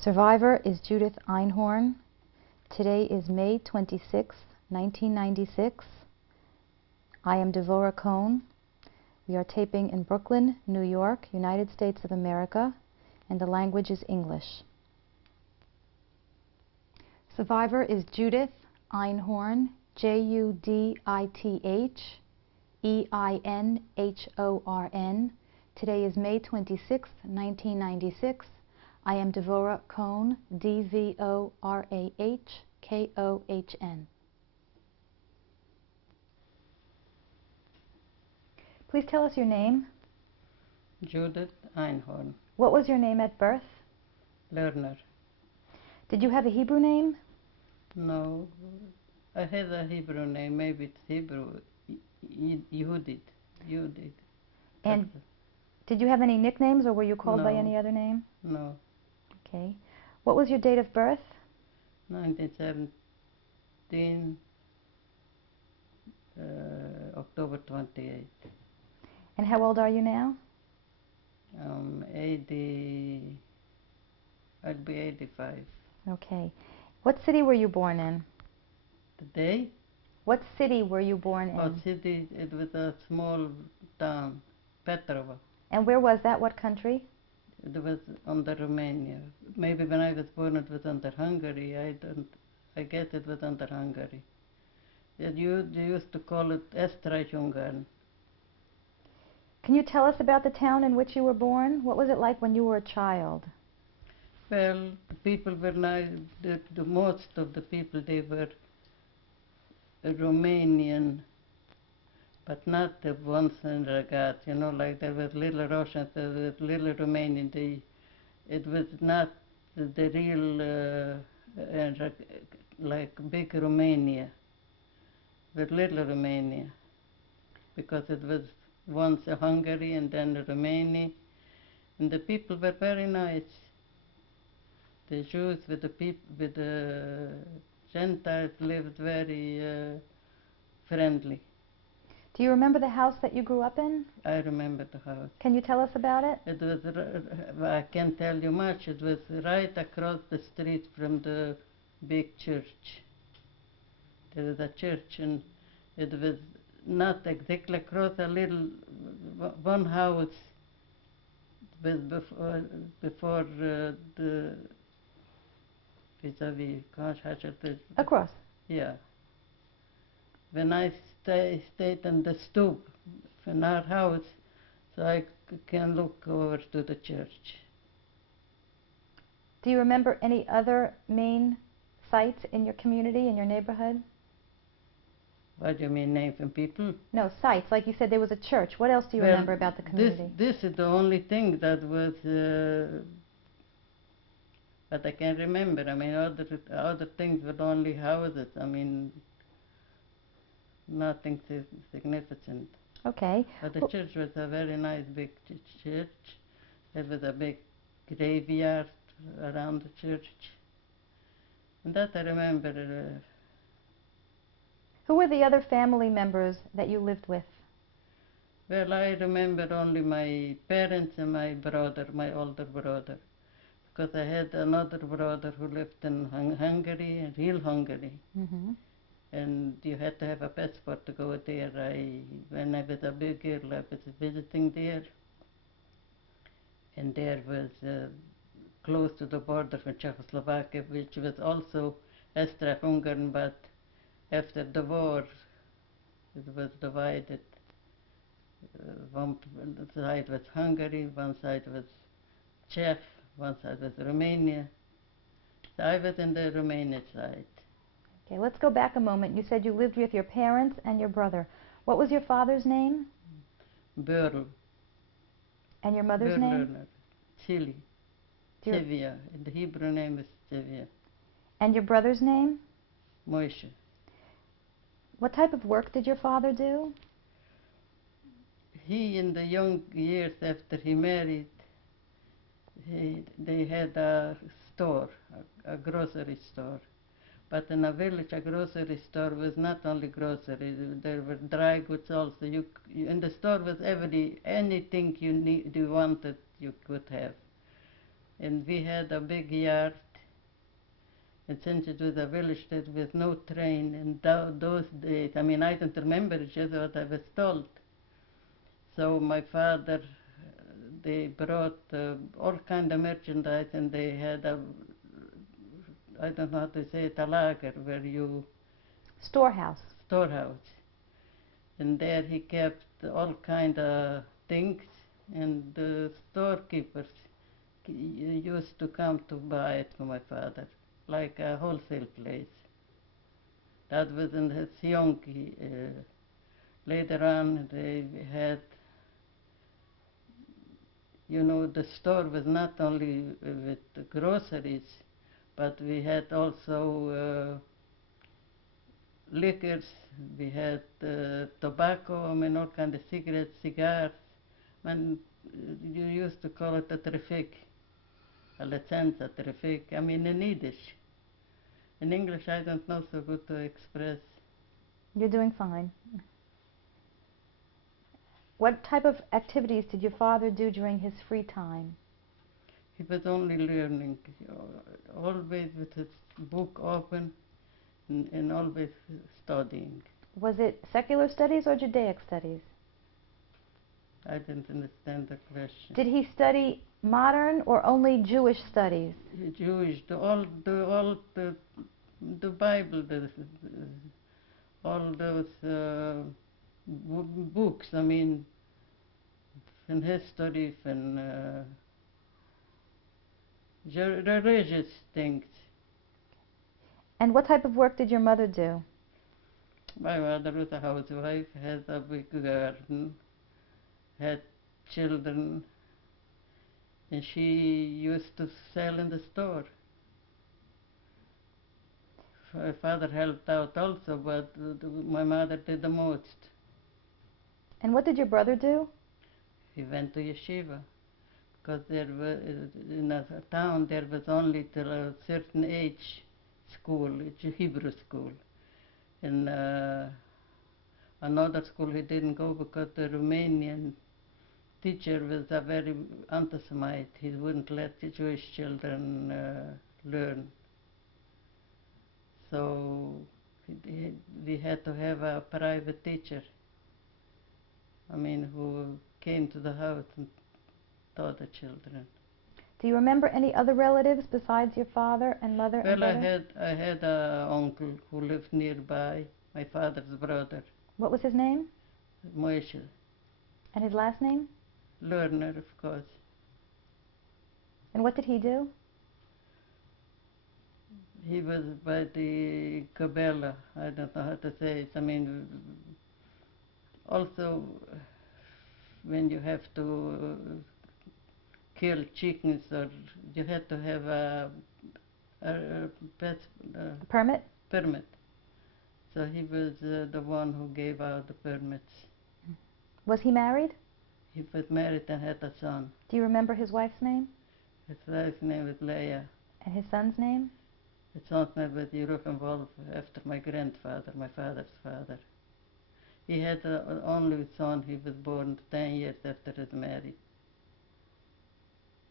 Survivor is Judith Einhorn. Today is May 26, 1996. I am Devorah Cohn. We are taping in Brooklyn, New York, United States of America, and the language is English. Survivor is Judith Einhorn, Judith Einhorn. Today is May 26, 1996. I am Devorah Cohn, Dvorahkohn. Please tell us your name. Judith Einhorn. What was your name at birth? Lerner. Did you have a Hebrew name? No, I had a Hebrew name. Maybe it's Hebrew. Yehudit. And did you have any nicknames, or were you called by No. any other name? No. Okay. What was your date of birth? 1917, October 28. And how old are you now? 80. I'll be 85. Okay. What city were you born in? Today? What city were you born in? Oh, city, it was a small town, Petrova. And where was that? What country? It was under Romania. Maybe when I was born it was under Hungary. I guess it was under Hungary. They used to call it Esztergom. Can you tell us about the town in which you were born? What was it like when you were a child? Well, the people were nice. The most of the people, they were Romanian, but not the ones in Ragat, like there was little Russians, there was little Romanian. It was not the real, like big Romania, but little Romania, because it was once a Hungary and then a Romania, and the people were very nice. The Jews with the Gentiles lived very friendly. Do you remember the house that you grew up in? I remember the house. Can you tell us about it? It was, I can't tell you much, it was right across the street from the big church. There was a church, and it was not exactly across, a little, one house was before the vis-a-vis, Across. Yeah. When I stayed on the stoop in our house, so I can look over to the church. Do you remember any other main sites in your community, in your neighborhood? What do you mean, name from people? No, sites. Like you said, there was a church. What else do you remember about the community? This is the only thing that was, but I can't remember. I mean, other things were only houses. I mean, nothing significant. Okay. But the church was a very nice big church. There was a big graveyard around the church. And that I remember. Who were the other family members that you lived with? Well, I remember only my parents and my brother, my older brother. Because I had another brother who lived in Hungary, real Hungary. Mm-hmm. And you had to have a passport to go there. When I was a big girl, I was visiting there. And there was close to the border with Czechoslovakia, which was also Austro-Hungarian, but after the war, it was divided. One side was Hungary, one side was Czech, one side was Romania. So I was in the Romanian side. Okay, let's go back a moment. You said you lived with your parents and your brother. What was your father's name? Börl. And your mother's name? Chile. Sevilla. The Hebrew name is Sevilla. And your brother's name? Moshe. What type of work did your father do? He, in the young years after he married, they had a store, a grocery store. But in a village, a grocery store was not only grocery. There were dry goods also. In the store was anything you wanted, you could have. and we had a big yard. And since it was a village that was no train, and those days, I mean, I don't remember it, just what I was told. So my father, they brought all kind of merchandise, and they had a, I don't know how to say it, a lager, where you, Storehouse. storehouse. And there he kept all kind of things, and the storekeepers used to come to buy it for my father, like a wholesale place. That was in his young. Later on, they had, you know, the store was not only with the groceries, but we had also liquors, we had tobacco, I mean, all kind of cigarettes, cigars, and you used to call it a traffic, a licenza traffic, I mean, in Yiddish. In English, I don't know so good to express. You're doing fine. What type of activities did your father do during his free time? He was only learning, always with his book open and always studying. Was it secular studies or Judaic studies? I didn't understand the question. Did he study modern or only Jewish studies? Jewish, the Bible, all those books, I mean, and history and religious things. And what type of work did your mother do? My mother was a housewife, had a big garden, had children, and she used to sell in the store. My father helped out also, but my mother did the most. And what did your brother do? He went to yeshiva, because there was, in a town there was only till a certain age school, it's a Hebrew school. And another school he didn't go because the Romanian teacher was a very anti-Semite. He wouldn't let the Jewish children learn. So we had to have a private teacher, I mean, who came to the house and taught the children. Do you remember any other relatives besides your father and mother and Well, brother? I had an uncle who lived nearby, my father's brother, What was his name? Moshe, And his last name? learner, of course. And what did he do? He was by the Kabbalah, I don't know how to say it. I mean, also when you have to kill chickens, or you had to have a pet Permit? permit. So he was the one who gave out the permits. Was he married? He was married and had a son. Do you remember his wife's name? His wife's name was Leah. And his son's name? His son's name was Yerucham Wolf, after my grandfather, my father's father. He had an only son. He was born 10 years after his marriage.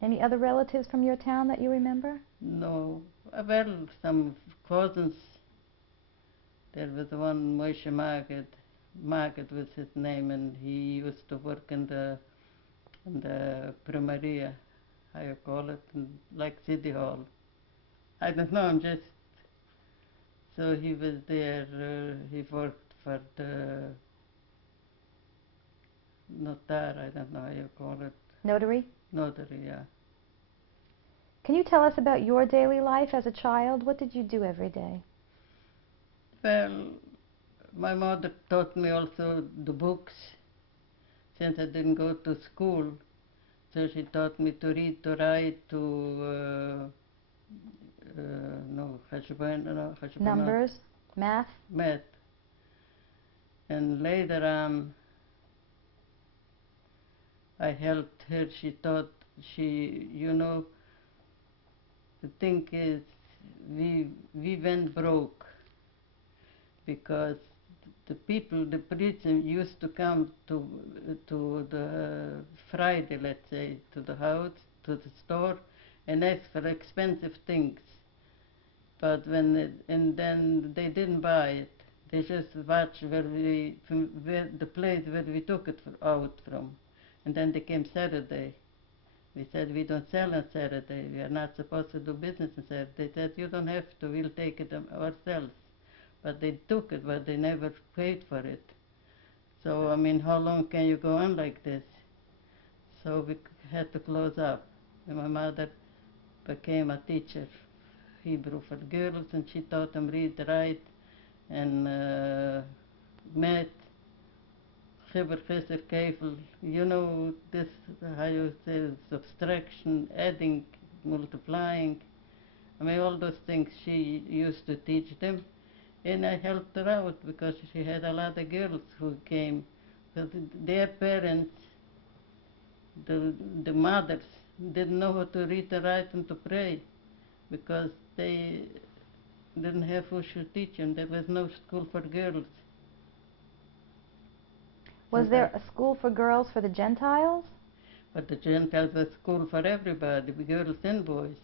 Any other relatives from your town that you remember? No, well, some cousins. There was one Moshe Magid. Magid was his name, and he used to work in the Primaria, how you call it, like City Hall. I don't know, I'm just... So he was there, he worked for the notar, I don't know how you call it. Notary? Notary, yeah. Can you tell us about your daily life as a child? What did you do every day? Well, my mother taught me also the books, since I didn't go to school. So she taught me to read, to write, to Numbers? Math? math. And later on, I helped her. She taught, you know, the thing is, we went broke because the people, the preacher used to come to the Friday, let's say, to the house, to the store, and ask for expensive things. But and then they didn't buy it. They just watched where the place where we took it out from. And then they came Saturday. We said, we don't sell on Saturday. We are not supposed to do business on Saturday. They said, you don't have to. We'll take it ourselves. But they took it, but they never paid for it. So, I mean, how long can you go on like this? So we had to close up. And my mother became a teacher, Hebrew for girls, and she taught them read, write, and math, Chibur, Chesed, Kefel. You know this, how you say, subtraction, adding, multiplying. I mean, all those things she used to teach them. And I helped her out because she had a lot of girls who came. But their parents, the mothers, didn't know how to read and write and to pray because they didn't have who should teach them. There was no school for girls. Was there a school for girls for the Gentiles? But the Gentiles was school for everybody, girls and boys.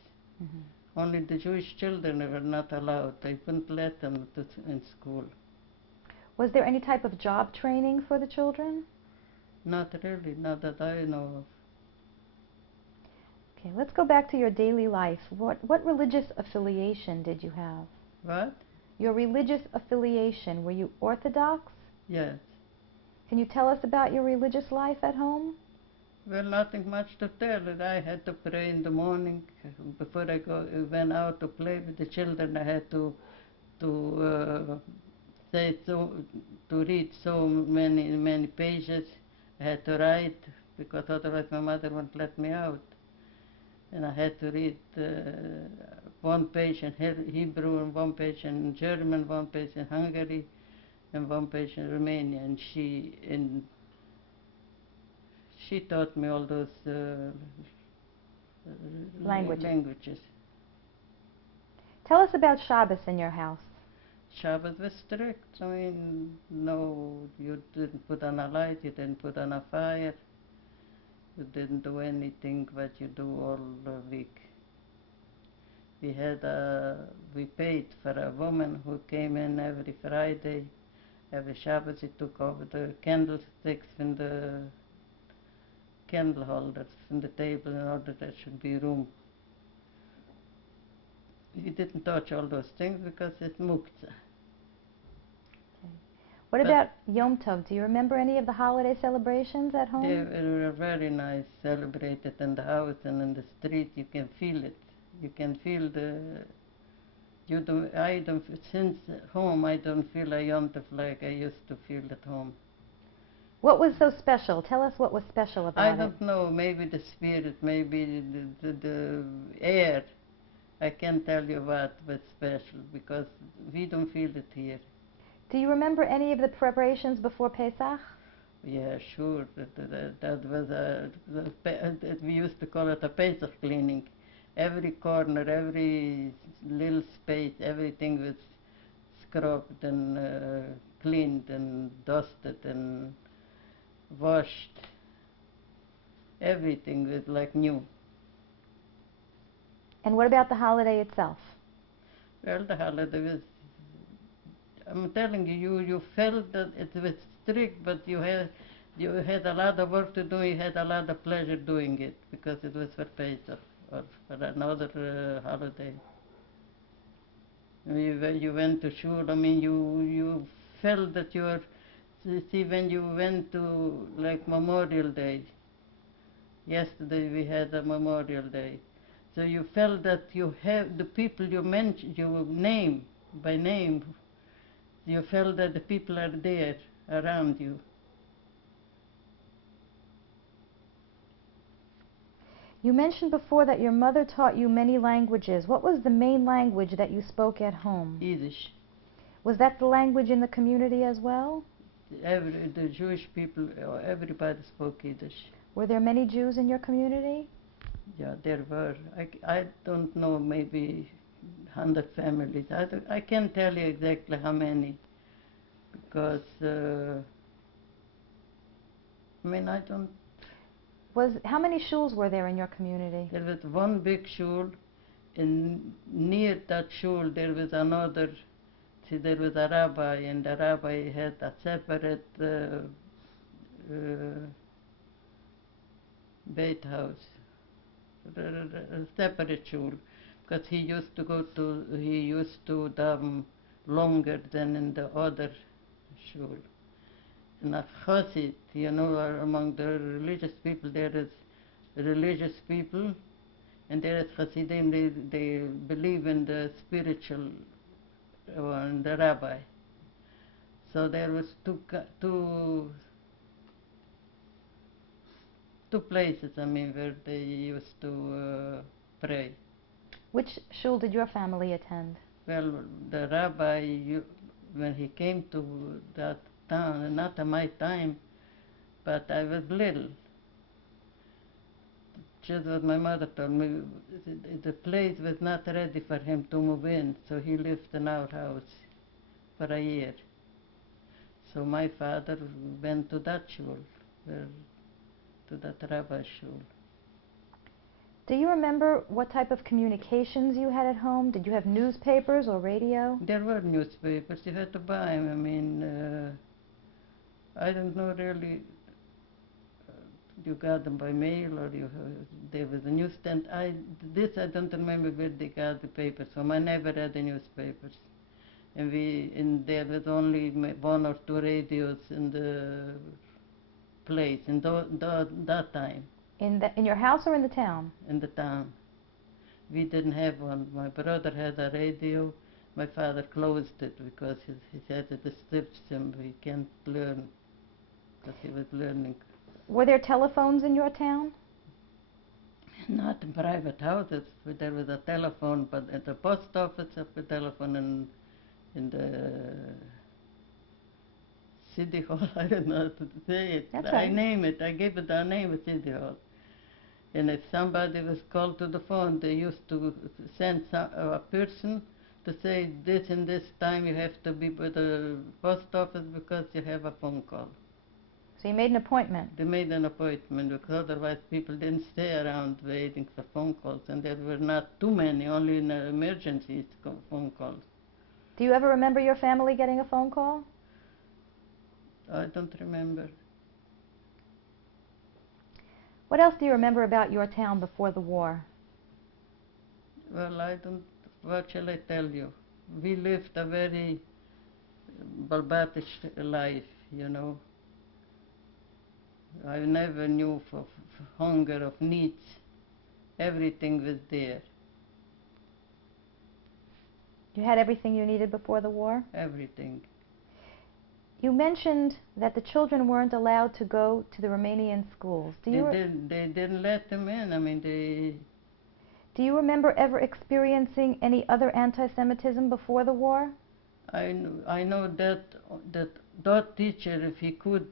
Mm-hmm. Only the Jewish children were not allowed. They couldn't let them in school. Was there any type of job training for the children? Not really, not that I know of. Okay, let's go back to your daily life. What religious affiliation did you have? What? Your religious affiliation, were you Orthodox? Yes. Can you tell us about your religious life at home? Well, nothing much to tell. I had to pray in the morning before I went out to play with the children. I had to say so, to read so many pages. I had to write because otherwise my mother wouldn't let me out. And I had to read one page in Hebrew and one page in German, one page in Hungary, and one page in Romania. And she taught me all those languages. Tell us about Shabbos in your house. Shabbos was strict. I mean, no, you didn't put on a light, you didn't put on a fire, you didn't do anything what you do all the week. We paid for a woman who came in every Friday. Every Shabbos he took over the candlesticks from the candle holders from the table in order there should be room. He didn't touch all those things because it's muktzah. What about Yom Tov? Do you remember any of the holiday celebrations at home? They were very nice, celebrated in the house and in the street. You can feel it. You can feel since home I don't feel a Yom Tov like I used to feel at home. What was so special? Tell us what was special about it. I don't know, maybe the spirit, maybe the air. I can't tell you what was special because we don't feel it here. Do you remember any of the preparations before Pesach? Yeah, sure. That was we used to call it a Pesach cleaning. Every corner, every little space, everything was scrubbed and cleaned and dusted and washed. Everything was like new. And what about the holiday itself? Well, the holiday was, I'm telling you, you felt that it was strict, but you had a lot of work to do, you had a lot of pleasure doing it, because it was for Pesach or for another holiday. You went to shul, I mean, you felt that you were, see, when you went to, like, Memorial Day, yesterday we had a Memorial Day, so you felt that you have the people you mentioned, you name by name, you felt that the people are there around you. You mentioned before that your mother taught you many languages. What was the main language that you spoke at home? Yiddish. Was that the language in the community as well? The Jewish people, everybody spoke Yiddish. Were there many Jews in your community? Yeah, there were. I don't know, maybe 100 families. I can't tell you exactly how many, because, I mean, I don't How many shuls were there in your community? There was one big shul, and near that shul there was another. See, there was a rabbi, and the rabbi had a separate Beit house, a separate shul, because he used to daven longer than in the other shul. And a chassid, among the religious people, there is religious people, and there is chassidim, they believe in the spiritual, and the rabbi. So there was two places, where they used to pray. Which shul did your family attend? Well, the rabbi, when he came to that town, not at my time, but I was little. Just what my mother told me, the place was not ready for him to move in, so he lived in our house for a year. So my father went to that shul, to that rabbi shul. Do you remember what type of communications you had at home? Did you have newspapers or radio? There were newspapers, you had to buy them. I don't know really, you got them by mail or there was a newsstand. I don't remember where they got the papers from. I never read the newspapers. And there was only one or two radios in the place in that time. In your house or in the town? In the town. We didn't have one. My brother had a radio. My father closed it because he said it disturbs him. He can't learn because he was learning. Were there telephones in your town? Not in private houses. There was a telephone, but at the post office, a telephone in the City Hall. I don't know how to say it. That's right. I name it. I gave it a name, City Hall. And if somebody was called to the phone, they used to send a person to say, this and this time you have to be by the post office because you have a phone call. So you made an appointment? They made an appointment because otherwise people didn't stay around waiting for phone calls. And there were not too many, only in emergencies phone calls. Do you ever remember your family getting a phone call? I don't remember. What else do you remember about your town before the war? Well, what shall I tell you? We lived a very balbatish life, I never knew of hunger, of needs. Everything was there. You had everything you needed before the war? Everything. You mentioned that the children weren't allowed to go to the Romanian schools. They didn't let them in. Do you remember ever experiencing any other anti-Semitism before the war? I know that teacher, if he could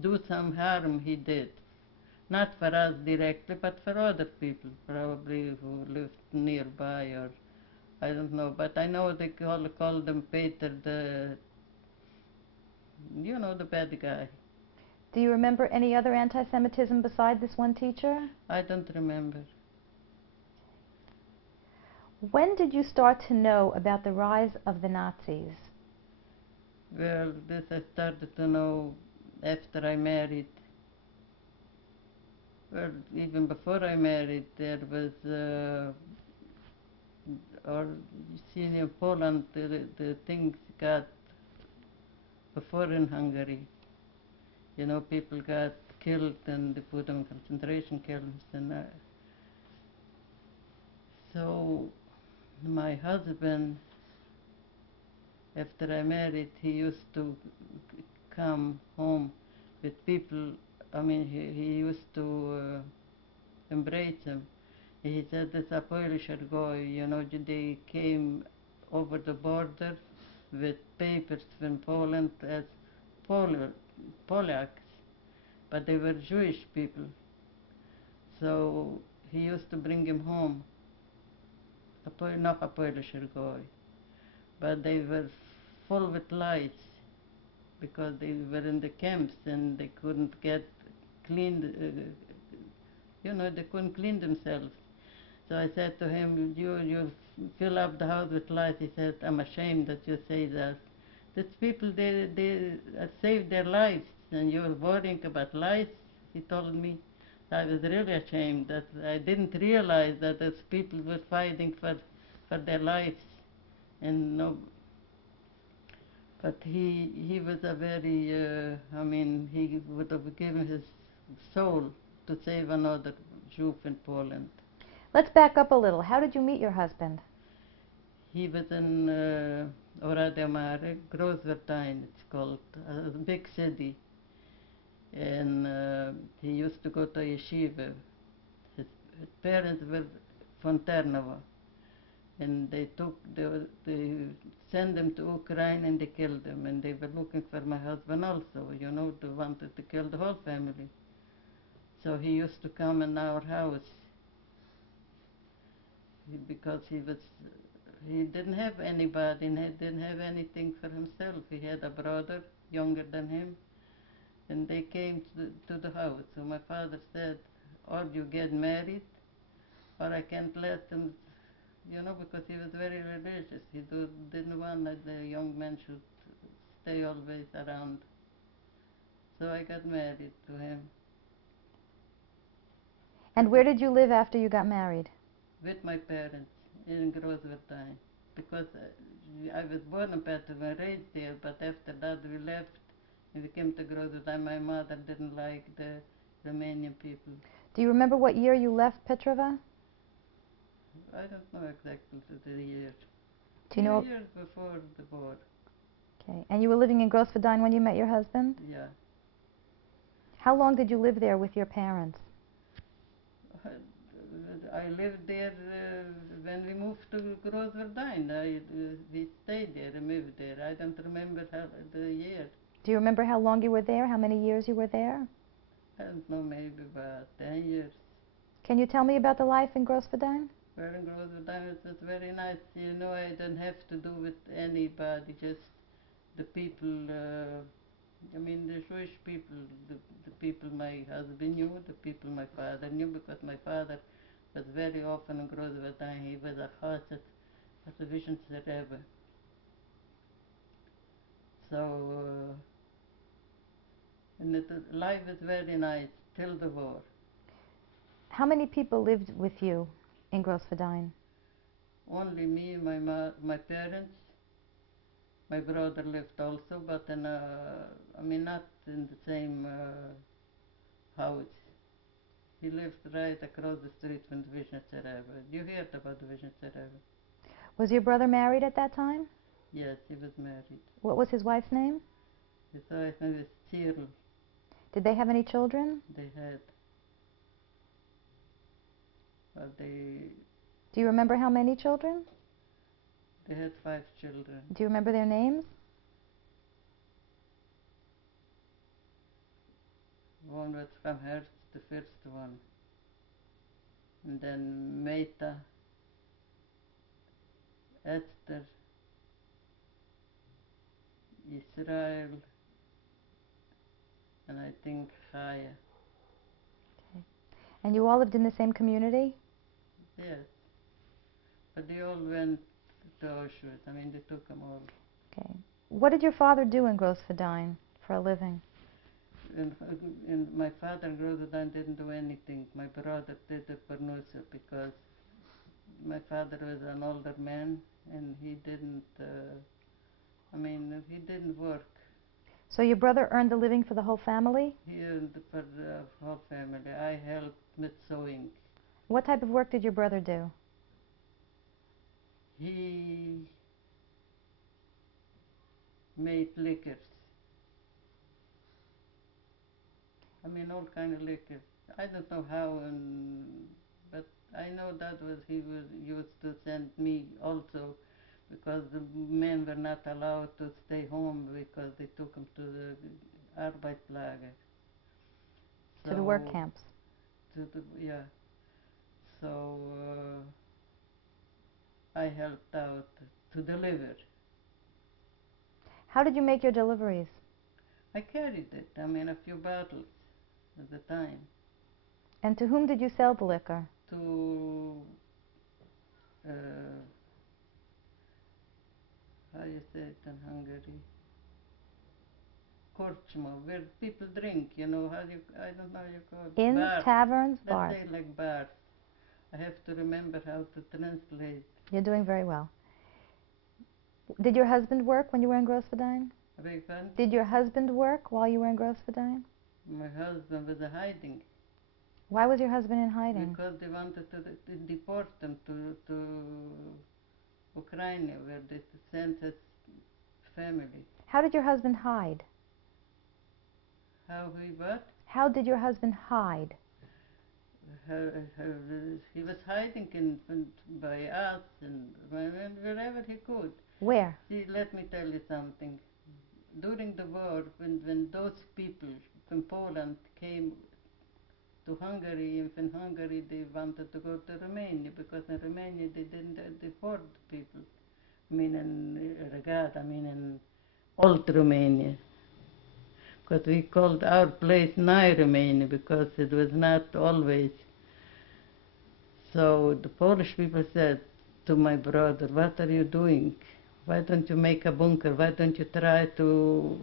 do some harm, he did. Not for us directly, but for other people, probably who lived nearby, or I don't know. But I know they call them Peter, the bad guy. Do you remember any other anti-Semitism beside this one teacher? I don't remember. When did you start to know about the rise of the Nazis? Well, this I started to know after I married. Well, even before I married, there was, in Poland, the things got, before in Hungary, people got killed and they put them in concentration camps. And so my husband, after I married, he used to come home with people. He used to embrace them. He said, "This a Polish guy, they came over the border with papers from Poland as Polacks, but they were Jewish people. So he used to bring him home, not a Polish guy, but they were full with lies because they were in the camps and they couldn't get clean, they couldn't clean themselves. So I said to him, you fill up the house with lice. He said, I'm ashamed that you say that. These people, they saved their lives, and you're worrying about lice, he told me. I was really ashamed that I didn't realize that those people were fighting for their lives. And no, but he was a very, he would have given his soul to save another Jew in Poland. Let's back up a little. How did you meet your husband? He was in Oradea Mare, Großwerthein it's called, a big city. And he used to go to yeshiva. His parents were from Ternova. And they sent him to Ukraine and they killed him. And they were looking for my husband also, they wanted to kill the whole family. So he used to come in our house because he didn't have anybody and he didn't have anything for himself. He had a brother younger than him, and they came to the house. So my father said, or you get married, or I can't let him, because he was very religious. He didn't want that the young man should stay always around. So I got married to him. And where did you live after you got married? With my parents in Großwerthein, because I was born in Petrov and raised there, but after that we left and we came to Großwerthein. My mother didn't like the Romanian people. Do you remember what year you left Petrova? I don't know exactly the year. Do you know? 2 years before the war. Okay. And you were living in Großwerthein when you met your husband? Yeah. How long did you live there with your parents? I lived there when we moved to Großwerthein. We stayed there and moved there. I don't remember the year. Do you remember how long you were there? How many years you were there? I don't know, maybe about 10 years. Can you tell me about the life in Großwerthein? Well, in Großwerthein it was very nice. I didn't have to do with anybody, just the people, the Jewish people, the people my husband knew, the people my father knew, because my father was very often in Großwerthein. He was a chassid at the Vision's Rebbe. So, life was very nice till the war. How many people lived with you in Großwerthein? Only me, my parents. My brother lived also, but not in the same house. He lived right across the street from the Vision's Rebbe. You heard about the Vision's Rebbe? Was your brother married at that time? Yes, he was married. What was his wife's name? His wife's name was Cyril. Did they have any children? They had. But Do you remember how many children? They had 5 children. Do you remember their names? One was from Hertz, the first one. And then Meta, Esther, Israel, and I think Chaya. Okay. And you all lived in the same community? Yes. But they all went to Auschwitz. They took them all. Okay. What did your father do in Großwerthein for a living? And my father in Großwerthein didn't do anything. My brother did the parnusa because my father was an older man and he didn't, he didn't work. So your brother earned a living for the whole family? He earned for the whole family. I helped with sewing. What type of work did your brother do? He made liquors. All kind of liquors. I don't know how, but I know that he used to send me also, because the men were not allowed to stay home because they took them to the Arbeitslager. To the work camps? Yeah. So I helped out to deliver. How did you make your deliveries? I carried it, a few bottles. at the time. And to whom did you sell the liquor? To, how you say it in Hungary? Korchma, where people drink, you know, how you, I don't know how you call it. Inns, Bars. taverns, Let's bars. say like bars. I have to remember how to translate. You're doing very well. Did your husband work when you were in Grossfedein? I beg your pardon? Did your husband work while you were in Grossfedein? My husband was hiding Why was your husband in hiding? because they wanted to deport him to Ukraine, where they sent his family. How did your husband hide? How he what? How did your husband hide? How, he was hiding by us and wherever he could. Where? See, let me tell you something. During the war, when those people from Poland came to Hungary, and from Hungary they wanted to go to Romania, because in Romania they didn't deport people. I mean in Regat, I mean in old Romania. Because we called our place New Romania, because it was not always. So the Polish people said to my brother, what are you doing? Why don't you make a bunker? Why don't you try to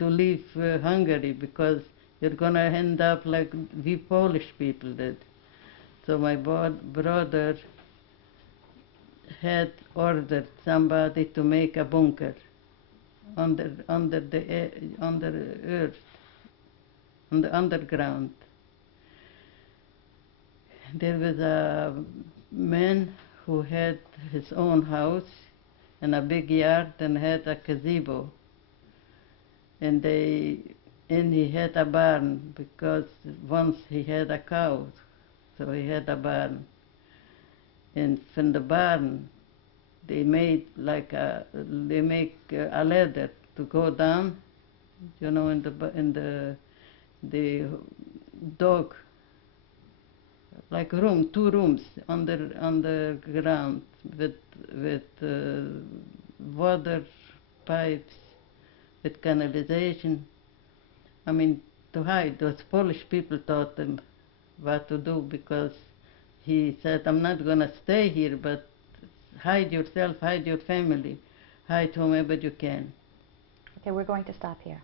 leave Hungary? Because you're going to end up like we Polish people did. So my brother had ordered somebody to make a bunker under the earth, on the underground. There was a man who had his own house and a big yard and had a gazebo. And he had a barn, because once he had a cow, so he had a barn. And from the barn, they make a ladder to go down, you know, in the dog, like two rooms underground with water pipes, with canalization. I mean, to hide. Those Polish people taught them what to do, because he said, I'm not going to stay here, but hide yourself, hide your family, hide whomever you can. Okay, we're going to stop here.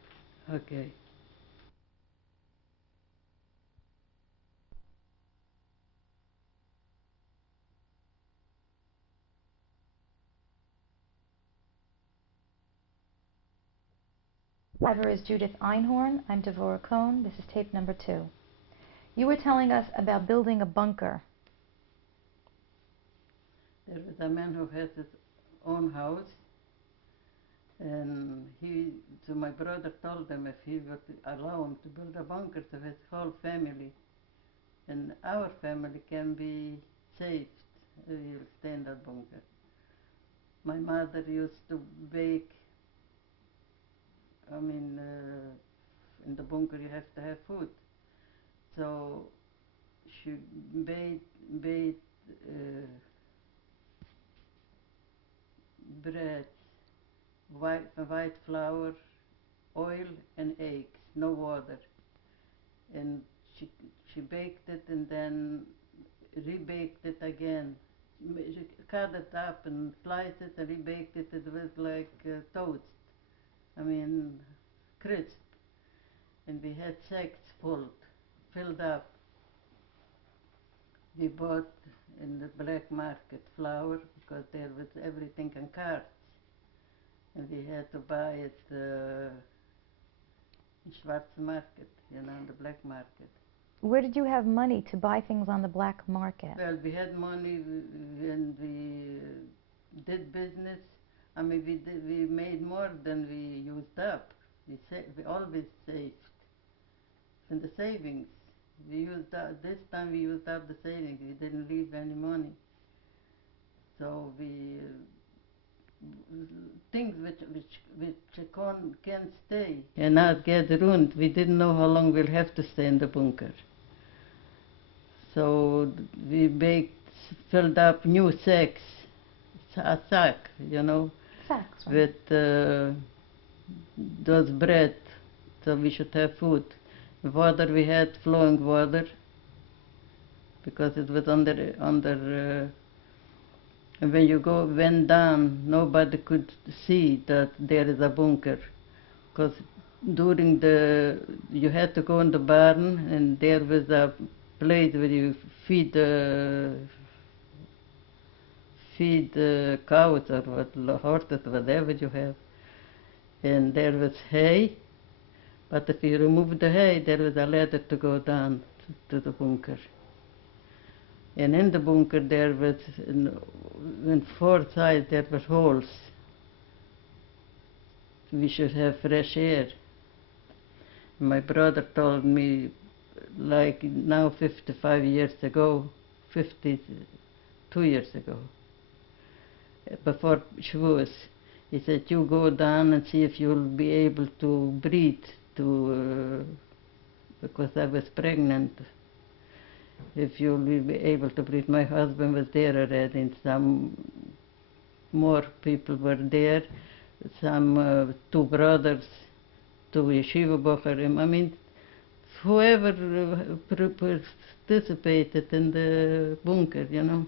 Okay. Driver is Judith Einhorn. I'm Devorah Cohn. This is tape number 2. You were telling us about building a bunker. There was a man who had his own house, and so my brother told him if he would allow him to build a bunker to his whole family, and our family can be saved, he'll stay in that bunker. My mother used to bake. I mean, in the bunker you have to have food. So she baked bread, white flour, oil and eggs, no water. And she baked it and then rebaked it again. She cut it up and sliced it and rebaked it. It was like toast. I mean, crisp. And we had sacks filled up. We bought in the black market flour, because there was everything in carts. And we had to buy it in Schwarz Market, you know, in the black market. Where did you have money to buy things on the black market? Well, we had money when we did business. I mean, we made more than we used up. We always saved. In the savings, this time we used up the savings. We didn't leave any money. So things which can stay and not get ruined. We didn't know how long we'll have to stay in the bunker. So we filled up new sacks, a sack, you know, Sacks, right? with those bread, so we should have food. Water we had flowing water because it was under. And when you went down, nobody could see that there is a bunker, because you had to go in the barn, and there was a place where you feed cows or horses, whatever you have, and there was hay. But if you remove the hay, there was a ladder to go down to the bunker. And in the bunker there was, in four sides there were holes. We should have fresh air. My brother told me, like now 52 years ago, before Shavuos, he said, you go down and see if you'll be able to breathe, because I was pregnant. If you'll be able to breathe. My husband was there already, and some more people were there, some two brothers, two yeshiva bocharim. I mean, whoever participated in the bunker, you know.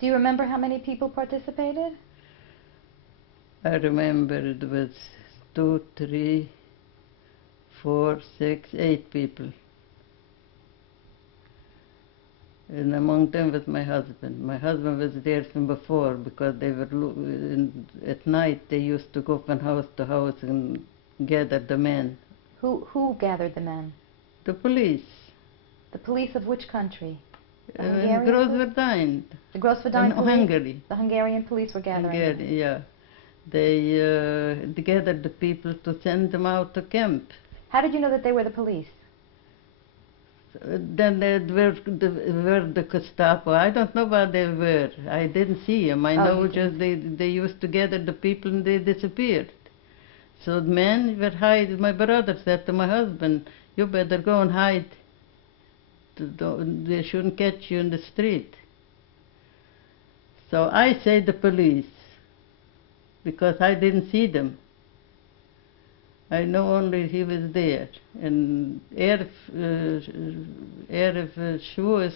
Do you remember how many people participated? I remember it was 2, 3, 4, 6, 8 people. And among them was my husband. My husband was there from before, because they were at night they used to go from house to house and gather the men. Who gathered the men? The police. The police of which country? The In Hungarian Großverdijn. The Großverdijn In police? Hungary. The Hungarian police were gathering them. Hungary, yeah. They gathered the people to send them out to camp. How did you know that they were the police? Then they were the Gestapo. I don't know what they were. I didn't see them. I know just they used to gather the people and they disappeared. So the men were hiding. My brother said to my husband, you better go and hide. They shouldn't catch you in the street. So I say the police, because I didn't see them. I know only he was there. And Erev Shavuos,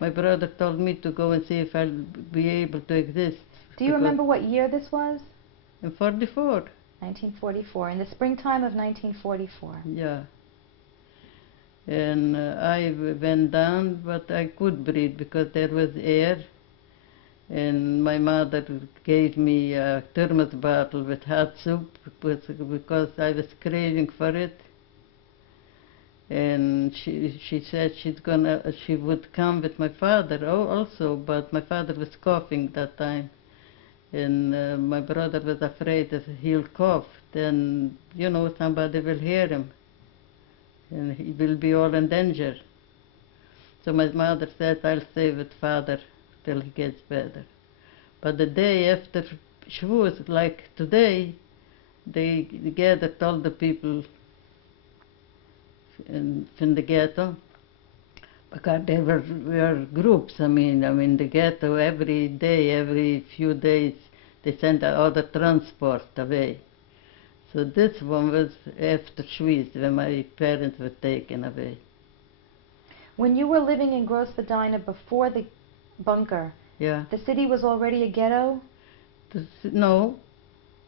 my brother told me to go and see if I'll be able to exist. Do you remember what year this was? In 44. 1944, in the springtime of 1944. Yeah. And I went down, but I could breathe because there was air. And my mother gave me a thermos bottle with hot soup because I was craving for it. And she said she would come with my father also, but my father was coughing that time. And my brother was afraid that he'll cough, then, you know, somebody will hear him. And he will be all in danger. So my mother said, I'll stay with father till he gets better. But the day after Shavuos, like today, they gathered all the people from the ghetto, because there were groups. I mean the ghetto every day, every few days, they sent other transport away. So this one was after Shavuos, when my parents were taken away. When you were living in Großverdijn before the bunker, yeah, the city was already a ghetto? No.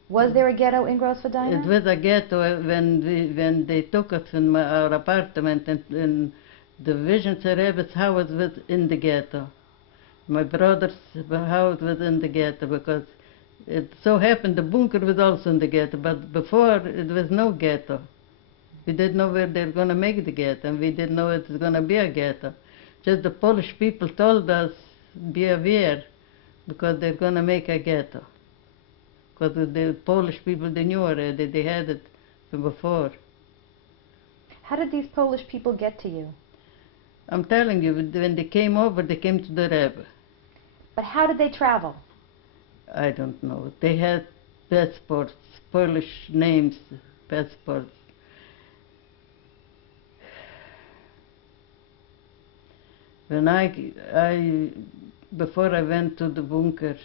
Was there a ghetto in Großverdijn? It was a ghetto when they took us from our apartment, and the Vision Rebbe's house was in the ghetto. My brother's house was in the ghetto, because it so happened the bunker was also in the ghetto, but before it was no ghetto. We didn't know where they were going to make the ghetto, and we didn't know it was going to be a ghetto. Just the Polish people told us, be aware, because they're going to make a ghetto. Because the Polish people, they knew already, they had it from before. How did these Polish people get to you? I'm telling you, when they came over, they came to the Rebbe. But how did they travel? I don't know. They had passports, Polish names, passports. When before I went to the bunker,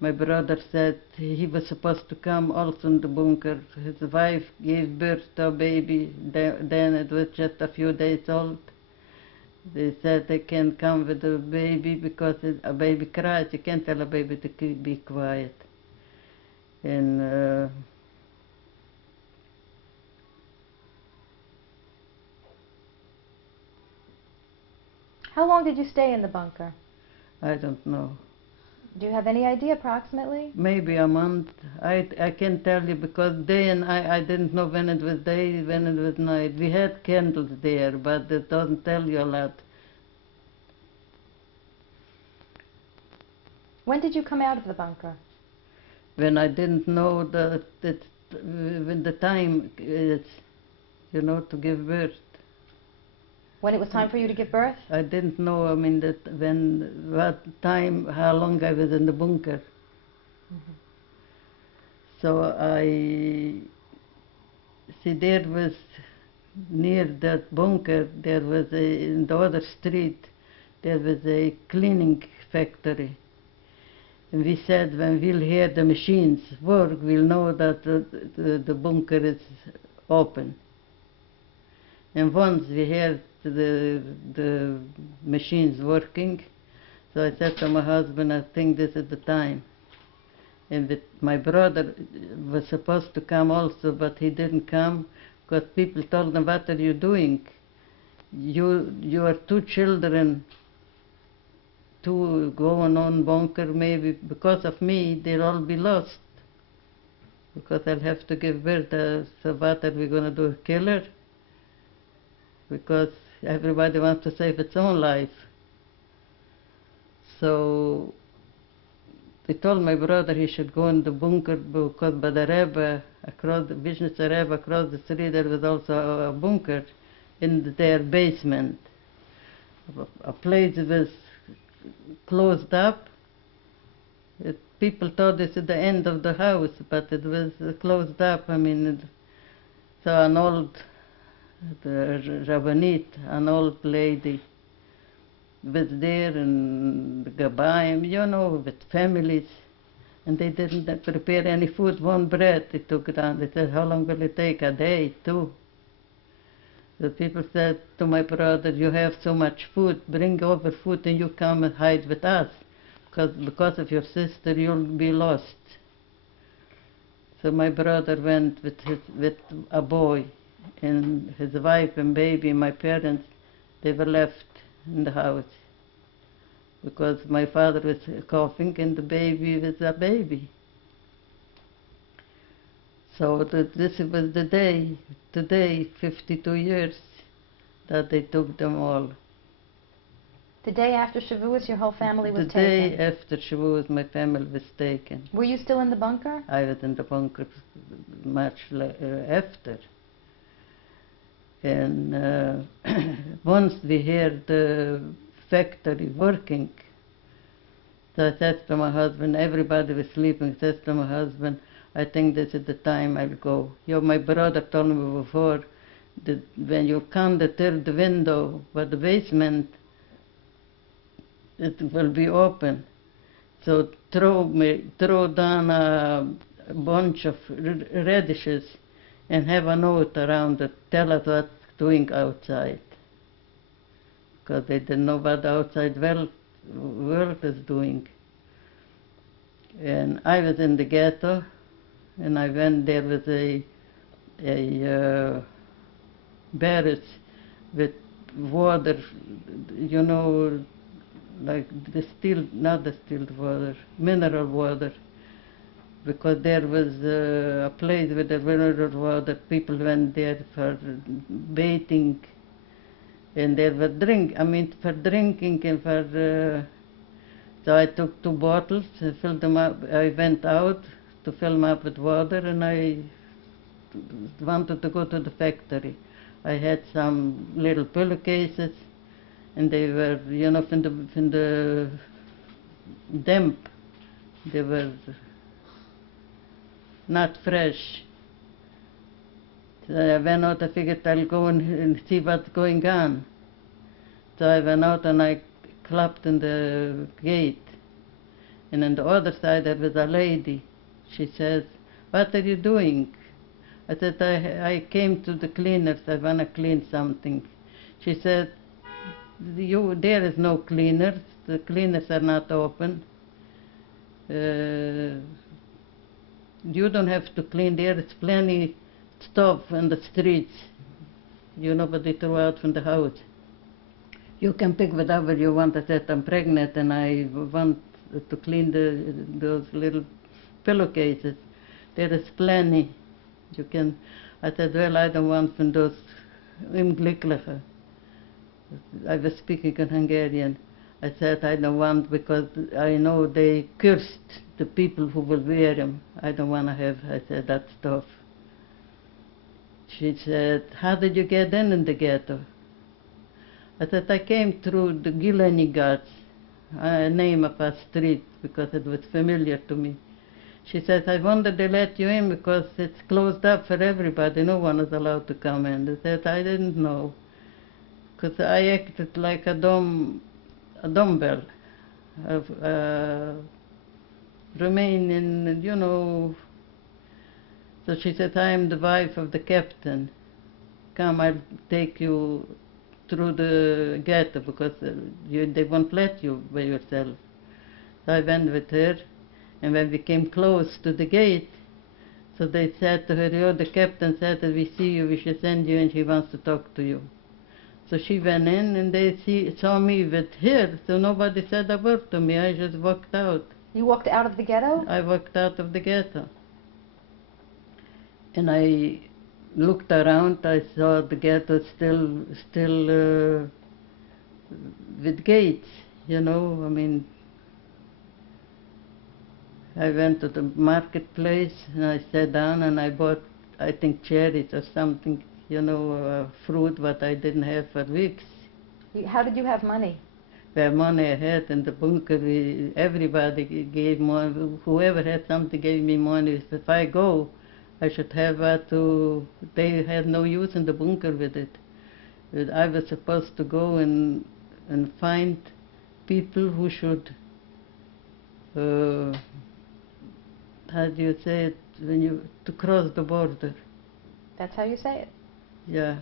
my brother said he was supposed to come also in the bunker. His wife gave birth to a baby, then it was just a few days old. They said they can't come with the baby because a baby cries. You can't tell a baby to be quiet. And How long did you stay in the bunker? I don't know. Do you have any idea approximately? Maybe a month. I can't tell you because day and I didn't know when it was day, when it was night. We had candles there, but it doesn't tell you a lot. When did you come out of the bunker? When I didn't know that when the time is, to give birth. When it was time for you to give birth? I didn't know, that what time, how long I was in the bunker. Mm-hmm. So there was, near that bunker, there was in the other street, there was a cleaning factory. And we said when we'll hear the machines work, we'll know that the bunker is open. And once we heard the machines working, so I said to my husband, I think this is the time. And my brother was supposed to come also, but he didn't come because people told him, what are you doing? You are two children, two going on bunker, maybe because of me, they'll all be lost. Because I'll have to give birth, so what are we going to do, kill her? Because everybody wants to save its own life. So they told my brother he should go in the bunker because by the Rebbe, across the business Rebbe, across the street, there was also a bunker in their basement. A place was closed up. People thought this is the end of the house, but it was closed up. So an old Rabbanit, an old lady, was there and Gabayim, with families, and they didn't prepare any food, one bread they took down. They said, how long will it take? A day, two? The people said to my brother, you have so much food, bring over food and you come and hide with us, because of your sister you'll be lost. So my brother went with a boy, and his wife and baby, my parents, they were left in the house because my father was coughing and the baby was a baby. So this was the day, today, 52 years, that they took them all. The day after Shavuos, your whole family was taken? The day after Shavuos, my family was taken. Were you still in the bunker? I was in the bunker much after. And once we heard the factory working, so I said to my husband, everybody was sleeping, I said to my husband, I think this is the time I'll go. My brother told me before that when you count the third window by the basement, it will be open. So throw down a bunch of radishes and have a note around it, tell us what's doing outside. Because they didn't know what the outside world is doing. And I was in the ghetto, and I went there with a barrels with water, like not distilled water, mineral water, because there was a place with the mineral water. People went there for bathing, and there were for drinking and for. So I took 2 bottles and filled them up. I went out to fill them up with water, and I wanted to go to the factory. I had some little pillowcases, and they were, from the damp. They were not fresh. So I went out, I figured I'll go and see what's going on. So I went out and I clapped in the gate. And on the other side there was a lady. She says, "What are you doing?" I said, I came to the cleaners, I want to clean something. She said, there is no cleaners, the cleaners are not open. You don't have to clean, there is plenty stuff in the streets. Nobody threw out from the house. You can pick whatever you want. I said, I'm pregnant and I want to clean those little pillowcases. There is plenty. You can. I said, well, I don't want from those imglückliche. I was speaking in Hungarian. I said, I don't want because I know they cursed the people who will wear them. I don't want to have, I said, that stuff. She said, how did you get in the ghetto? I said, I came through the Gileni Gats, a name of a street, because it was familiar to me. She says, I wonder they let you in because it's closed up for everybody. No one is allowed to come in. I said, I didn't know. Because I acted like a dumbbell of Romanian, So she said, I am the wife of the captain. Come, I'll take you through the ghetto because they won't let you by yourself. So I went with her, and when we came close to the gate, so they said to her, the captain said that we see you, we should send you, and she wants to talk to you. So she went in, and they saw me with her, so nobody said a word to me. I just walked out. You walked out of the ghetto? I walked out of the ghetto. And I looked around, I saw the ghetto still with gates, I went to the marketplace and I sat down and I bought, I think, cherries or something, fruit what I didn't have for weeks. How did you have money? The money I had in the bunker, everybody gave money. Whoever had something gave me money. If I go, I should have they had no use in the bunker with it. I was supposed to go and find people who should, how do you say it, to cross the border. That's how you say it? Yeah.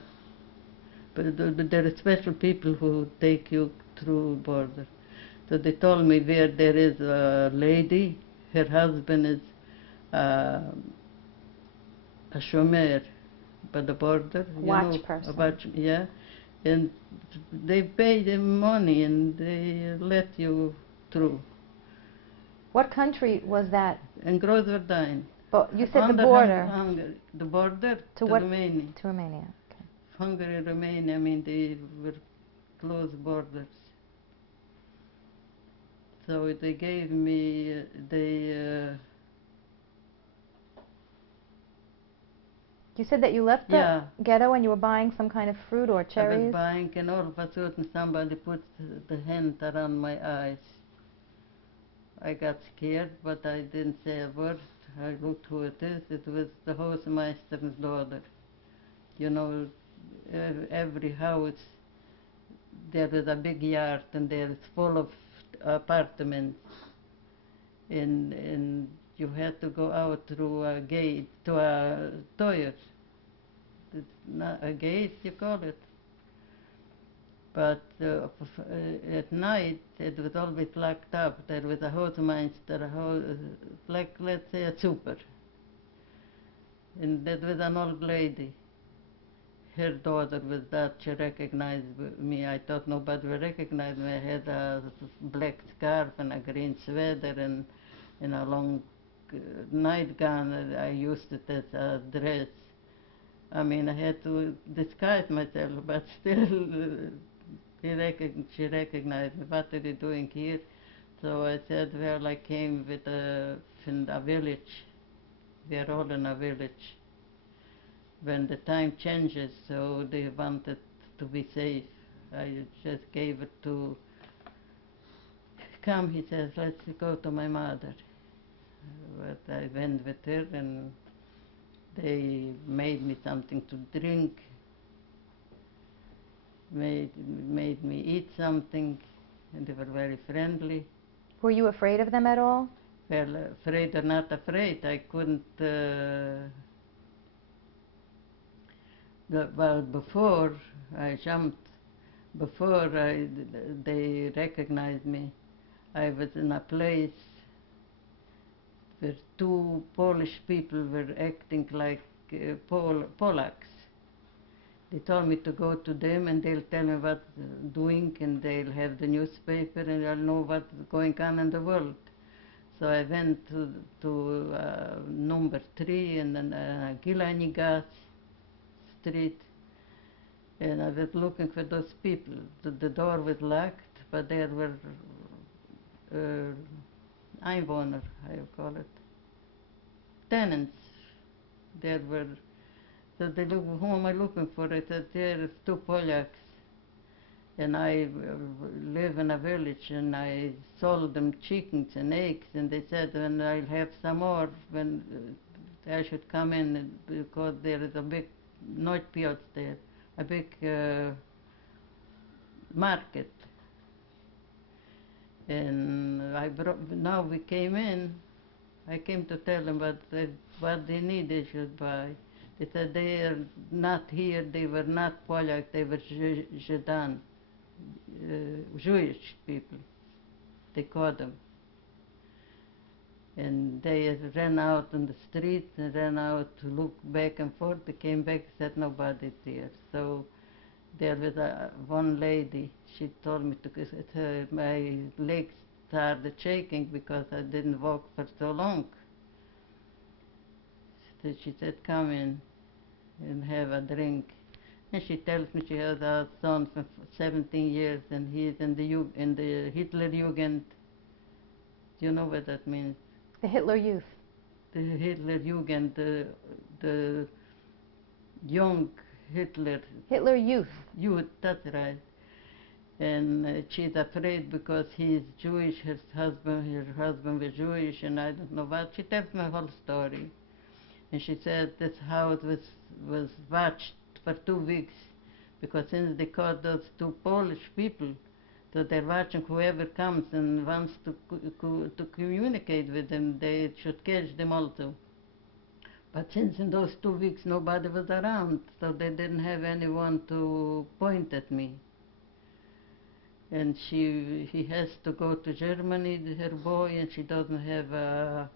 But there are special people who take you through border. So they told me where there is a lady, her husband is a shomer by the border. Person. Yeah. And they pay them money and they let you through. What country was that? In Großverdijn. But you said the border. Hungary. The border to what? Romania. To Romania. Okay. Hungary, Romania, they were close borders. So they gave me, You said that you left the ghetto and you were buying some kind of fruit or cherries? I was buying, and all of a sudden somebody put the hand around my eyes. I got scared, but I didn't say a word. I looked who it is. It was the Hausmeister's daughter. Every house, there is a big yard, and there is full of apartments. And you had to go out through a gate to a toilet. It's not a gate, you call it. But at night, it was always locked up. There was a Hausmeister, like, let's say, a super. And that was an old lady. Her daughter was that, she recognized me. I thought nobody would recognize me. I had a black scarf and a green sweater and a long nightgown. I used it as a dress. I had to disguise myself, but still she recognized me. What are you doing here? So I said, well, I came from a village. We are all in a village. When the time changes, so they wanted to be safe. I just gave it to, come, he says, let's go to my mother. But I went with her and they made me something to drink, made me eat something, and they were very friendly. Were you afraid of them at all? Well, afraid or not afraid, I couldn't. Well, before I jumped, they recognized me, I was in a place where two Polish people were acting like Polacks. They told me to go to them and they'll tell me what's doing and they'll have the newspaper and I'll know what's going on in the world. So I went to number 3 in Gilanigas Street and I was looking for those people. The door was locked, but there were Einwohner, how you call it, tenants. There were, so they look, who am I looking for? I said, there's two Poljaks. And I live in a village and I sold them chickens and eggs and they said when I'll have some more when I should come in because there is a big Noordpiot there, a big market. And now we came in, I came to tell them what they need they should buy. They said they are not here, they were not Polak, they were Zhedan. Jewish people, they called them. And they ran out on the street and ran out to look back and forth. They came back and said nobody's there. So there was one lady, she told me my legs started shaking because I didn't walk for so long. So she said, come in and have a drink. And she tells me she has a son for 17 years and he's in the Hitler Jugend. Do you know what that means? The Hitler Youth. The Hitler Jugend, the young Hitler. Hitler Youth. Youth, that's right. And she's afraid because he's Jewish, her husband was Jewish, and I don't know what. She tells me the whole story. And she said this house was watched for 2 weeks because since they caught those two Polish people, so they're watching whoever comes and wants to communicate with them, they should catch them also. But since in those 2 weeks nobody was around, so they didn't have anyone to point at me. And he has to go to Germany, her boy, and she doesn't have a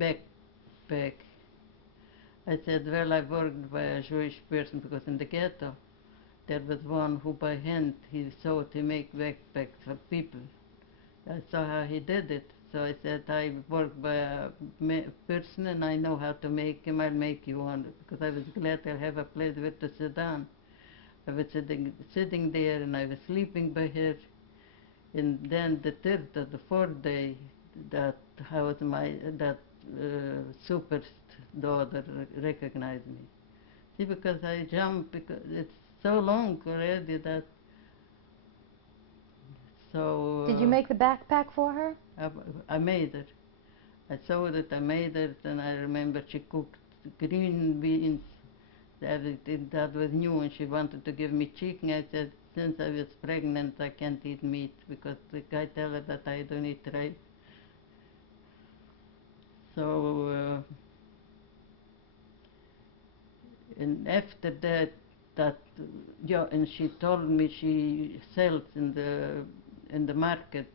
backpack. I said, well, I worked by a Jewish person because in the ghetto there was one who by hand he sewed to make backpacks for people. I saw how he did it. So I said, I work by a person and I know how to make him, I'll make you one. Because I was glad I'll have a place where to sit down. I was sitting there and I was sleeping by her. And then the fourth day, that super daughter recognized me. See, because I jumped, because it's so long already that. So. Did you make the backpack for her? I made it. I sewed it, I made it, and I remember she cooked green beans. That was new, and she wanted to give me chicken. I said, since I was pregnant, I can't eat meat because the guy tell her that I don't eat rice. So, and after that, and she told me she sells in the market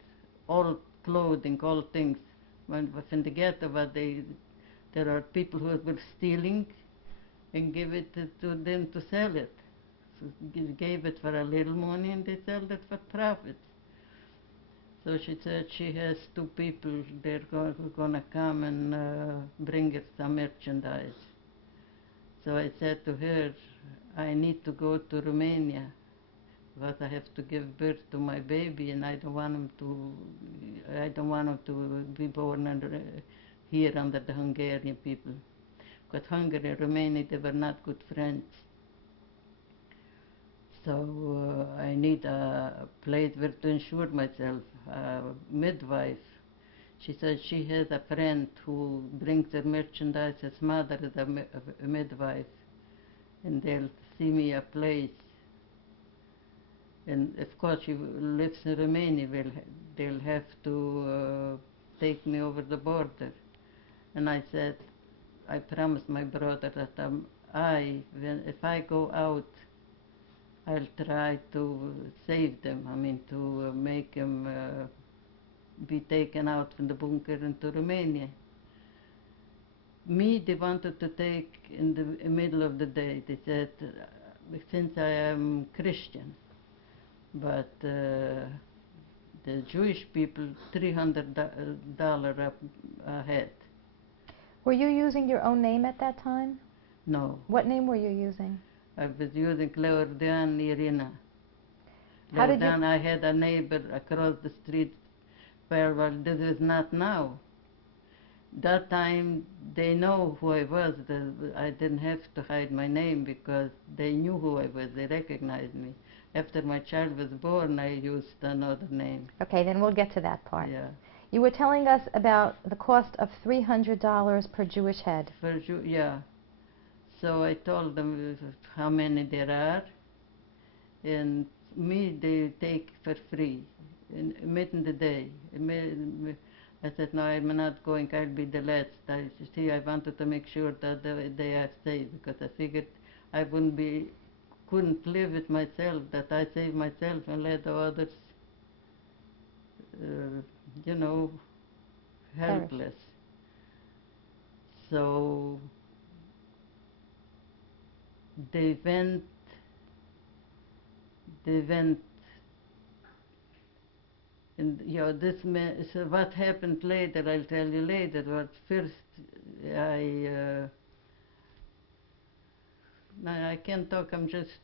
all clothing, all things. When was in the ghetto, but there are people who were stealing and give it to them to sell it. So gave it for a little money and they sell it for profit. So she said she has two people, they're going to come and bring her some merchandise. So I said to her, I need to go to Romania because I have to give birth to my baby and I don't want him to be born here under the Hungarian people. Because Hungary and Romania, they were not good friends. So I need a place where to insure myself, a midwife. She said she has a friend who brings her merchandise. His mother is a midwife, and they'll see me a place. And of course, she lives in Romania. they'll have to take me over the border. And I said, I promised my brother that if I go out, I'll try to save them. I mean, to make them be taken out from the bunker into Romania. Me, they wanted to take in the middle of the day. They said, since I am Christian, but the Jewish people, $300 a head. Were you using your own name at that time? No. What name were you using? I was using Cleordean Irina. How did you... I had a neighbor across the street, well, this is not now. That time they know who I was. I didn't have to hide my name because they knew who I was. They recognized me. After my child was born, I used another name. Okay, then we'll get to that part. Yeah. You were telling us about the cost of $300 per Jewish head. Yeah. So I told them how many there are, and me they take for free, in the day. I said, no, I'm not going, I'll be the last. I wanted to make sure that they are safe, because I figured I couldn't live with myself, that I save myself and let the others, helpless. Perish. So they went, and so what happened later, I'll tell you later. But first, I can't talk, I'm just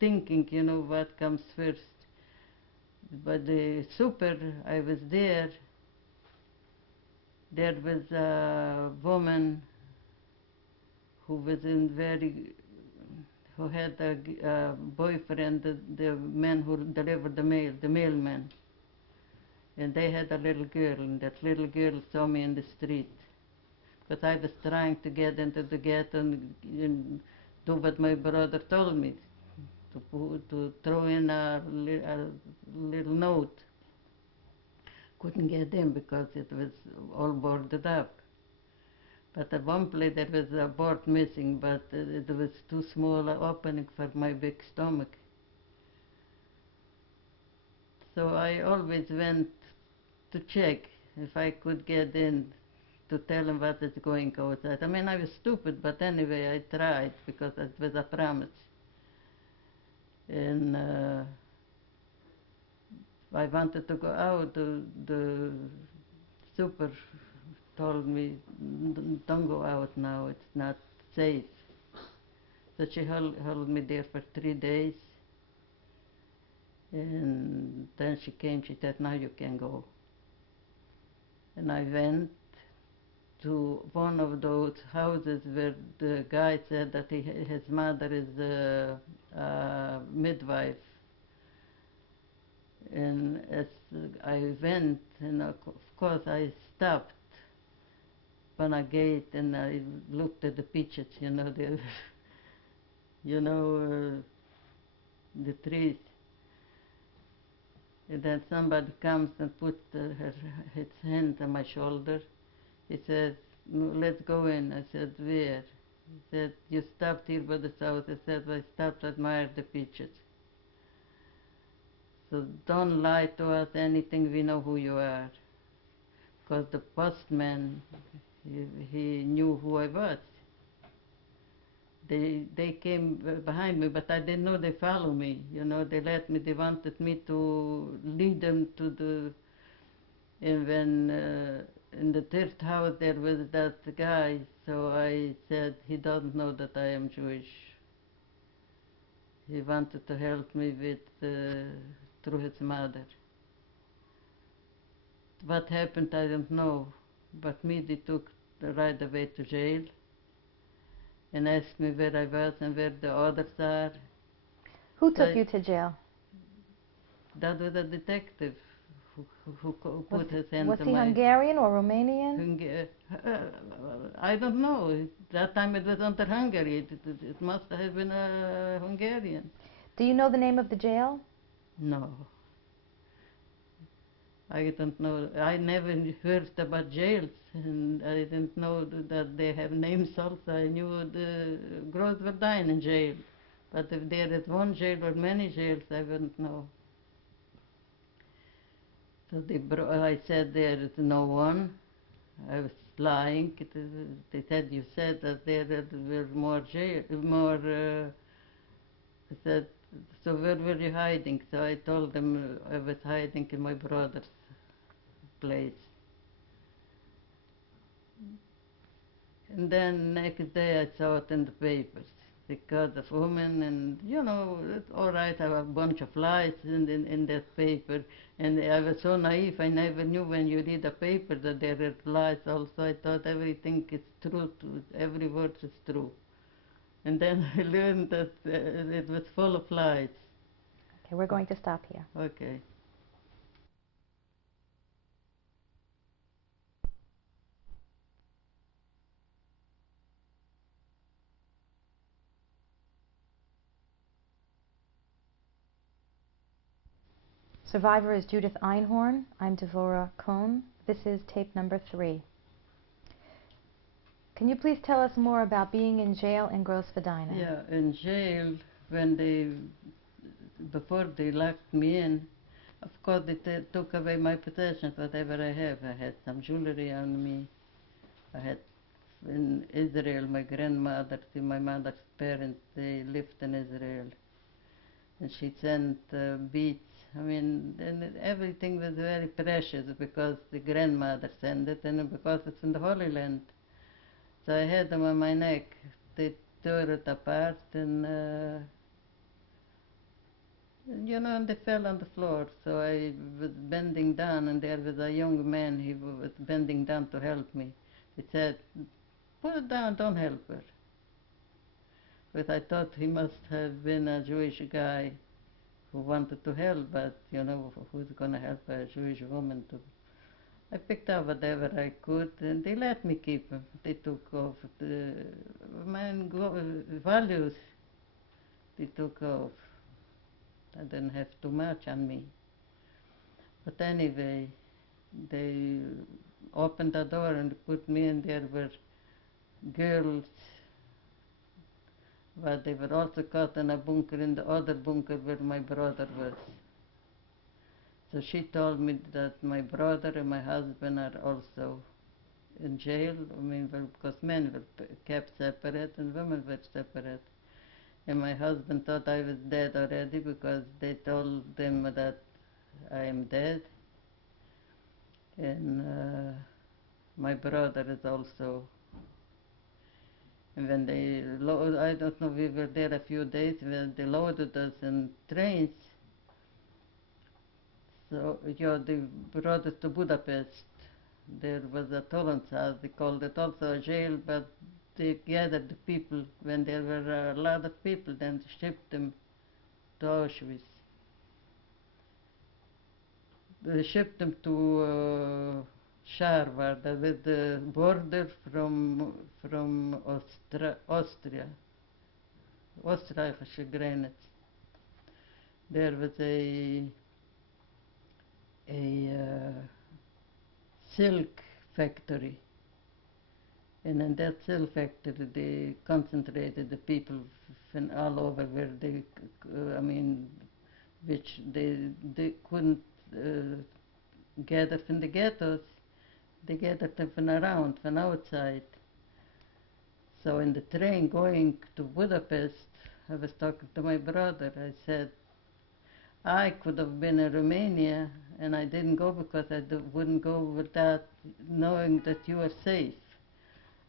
thinking, what comes first. But the super, I was there was a woman who had a boyfriend, the man who delivered the mail, the mailman. And they had a little girl, and that little girl saw me in the street. But I was trying to get into the ghetto and do what my brother told me, to throw in a little note. Couldn't get in because it was all boarded up. But at one place there was a board missing, but it was too small an opening for my big stomach. So I always went to check if I could get in, to tell him what is going outside. I mean, I was stupid, but anyway, I tried because it was a promise. And I wanted to go out. The super told me, don't go out now, it's not safe. So she held me there for 3 days. And then she came, she said, now you can go. And I went to one of those houses where the guy said that his mother is a midwife. And as I went, and of course I stopped on a gate and I looked at the pictures, the trees. And then somebody comes and puts his hand on my shoulder. He says, no, let's go in. I said, where? He said, you stopped here by the south. I said, I stopped to admire the pictures. So don't lie to us anything, we know who you are. Because the postman, he knew who I was. They came behind me, but I didn't know they followed me. They wanted me to lead them to and when in the third house there was that guy, so I said, he doesn't know that I am Jewish. He wanted to help me through his mother. What happened, I don't know, but me they took right away to jail and asked me where I was and where the others are. Who took you to jail? That was a detective who put his hand on my... Was he Hungarian or Romanian? I don't know. That time it was under Hungary. It must have been a Hungarian. Do you know the name of the jail? No. I don't know. I never heard about jails, and I didn't know that they have names also. I knew the Großverdine in jail, but if there is one jail or many jails, I wouldn't know. So I said there is no one. I was lying. They said you said that there were more jail, more. I said, so where were you hiding? So I told them I was hiding in my brother's place. And then next day I saw it in the papers because of women, and it's all right. I have a bunch of lies in that paper, and I was so naive. I never knew when you read a paper that there are lies. Also, I thought everything is true. Every word is true, and then I learned that it was full of lies. Okay, we're going to stop here. Okay. Survivor is Judith Einhorn. I'm Devorah Cohn. This is tape number 3. Can you please tell us more about being in jail in Großverdine? Yeah, in jail, before they locked me in, of course they took away my possessions, whatever I have. I had some jewelry on me. I had in Israel, my grandmother, my mother's parents, they lived in Israel. And she sent beads. I mean, and everything was very precious because the grandmother sent it and because it's in the Holy Land. So I had them on my neck. They tore it apart and, and they fell on the floor. So I was bending down and there was a young man, he was bending down to help me. He said, put it down, don't help her. But I thought he must have been a Jewish guy who wanted to help, but who's going to help a Jewish woman to? I picked up whatever I could, and they let me keep them. They took off my values. They took off. I didn't have too much on me. But anyway, they opened the door and put me in. There were girls, but they were also caught in a bunker, in the other bunker where my brother was. So she told me that my brother and my husband are also in jail. I mean, because men were kept separate and women were separate. And my husband thought I was dead already because they told them that I am dead. And my brother is also. And when I don't know, we were there a few days, when they loaded us in trains. So, they brought us to Budapest. There was a Toland's house, they called it also a jail, but they gathered the people. When there were a lot of people, then they shipped them to Auschwitz. They shipped them to Scharwar, with the border from Austria, Österreichische Grenze. There was a silk factory. And in that silk factory, they concentrated the people from all over where which they couldn't gather from the ghettos. They gathered them from around, from outside. So in the train going to Budapest, I was talking to my brother. I said, I could have been in Romania, and I didn't go because I wouldn't go without knowing that you were safe.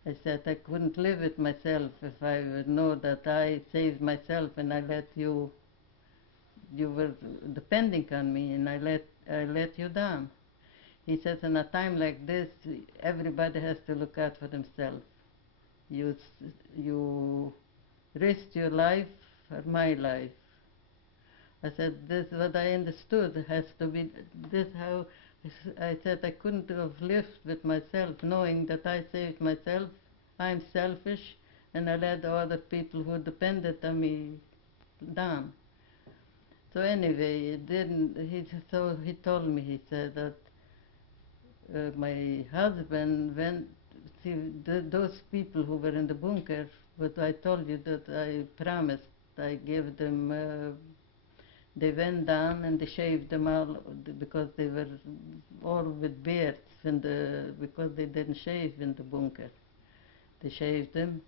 I said I couldn't live with myself if I would know that I saved myself and I let you were depending on me, and I let you down. He says, in a time like this, everybody has to look out for themselves. You risk your life for my life. I said, this is what I understood. It has to be this how. I said I couldn't have lived with myself knowing that I saved myself. I'm selfish, and I let the other people who depended on me down. So anyway, it didn't. So he told me. He said that my husband went, see, those people who were in the bunker, but I told you that I promised, I gave them, they went down and they shaved them all because they were all with beards because they didn't shave in the bunker. They shaved them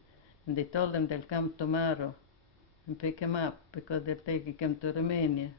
and they told them they'll come tomorrow and pick him up because they're taking him to Romania.